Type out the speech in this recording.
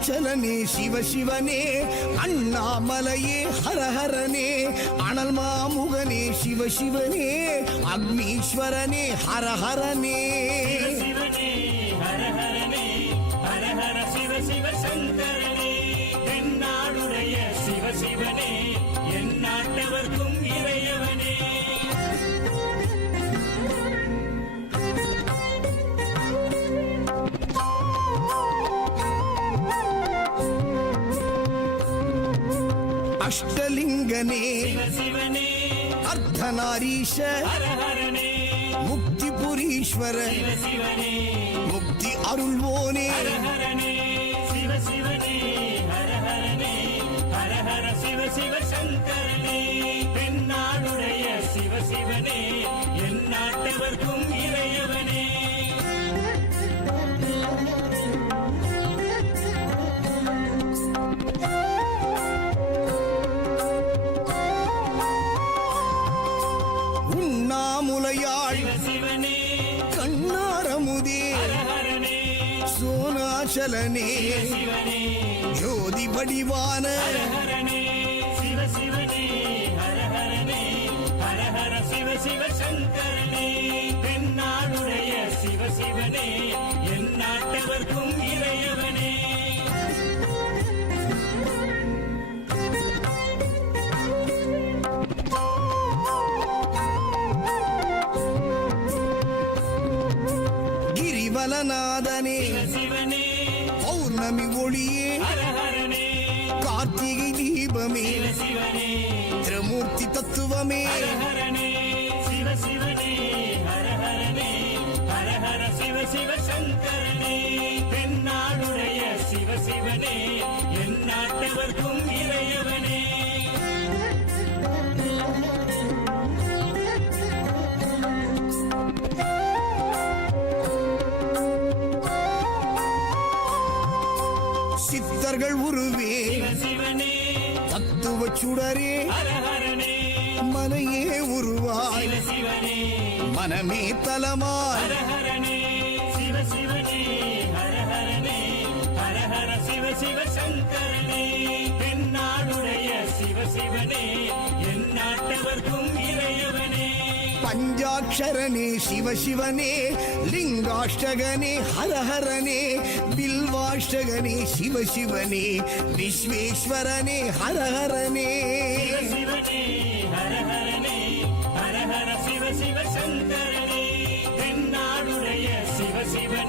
அருணாச்சலனே சிவசிவனே அண்ணாமலையே ஹரஹரனே அனல் மாமுகனே சிவசிவனே அக்னீஸ்வரனே ஹரஹரனே சிவனே ஹரஹரனே ஹரஹர சிவ சிவ சங்கரனே தென்னாடுடைய சிவசிவனே என் நாட்டவர்க்கும் இறையவனே அஷ்டலிங்கனே சிவசிவனே அர்த்தநாரீஷ ஹரஹரனே முக்திபுரீஸ்வர சிவசிவனே முக்தி அருள்வோனே ஹரஹரனே சிவசிவனே ஹரஹரனே ஹரஹர சிவ சிவ சங்கரனே தென்னாடுடைய சிவசிவனே என் நாட்டவர்க்கும் இறையவனே உண்ணாமுலையாள் சிவசிவனே கண்ணாரமுதே ஹரஹரனே சோனாச்சலனே சிவசிவனே ஜோதி வடிவான ஹரஹரனே சிவசிவனே ஹரஹரனே ஹரஹர சிவ சிவ சங்கரனே தென்னாடுடைய சிவசிவனே என் நாட்டவர்க்கும் இறையவனே கிரிவலநாதனே சிவசிவனே பௌர்ணமி ஒளியே ஹரஹரனே கார்த்திகை தீபமே சிவசிவனே திரமூர்த்தி தத்துவமே ஹரஹரனே சிவசிவனே ஹரஹரனே ஹரஹர சிவ சிவ சங்கரனே தென்னாடுடைய சிவசிவனே என் நாட்டவர்க்கும் இறையவனே சித்தர்கள் உருவே சிவசிவனே தத்துவ சுடரே ஹரஹரனே மனையே உருவாய் சிவசிவனே மனமே தலமாய் ஹரஹரனே சிவசிவனே ஹரஹரனே ஹரஹர சிவ சிவ சங்கரனே தென்னாடுடைய சிவசிவனே என் நாட்டவர்க்கும் இறையவனே பஞ்சாட்சரனே சிவசிவனே லிங்காஷ்டகனே ஹரஹரனே பில்வாஷ்டகனே சிவசிவனே விஸ்வேஸ்வரனே ஹரஹரனே சிவசிவனே ஹரஹரனே ஹரஹர சிவ சிவ சங்கரனே தென்னாடுடைய சிவசிவனே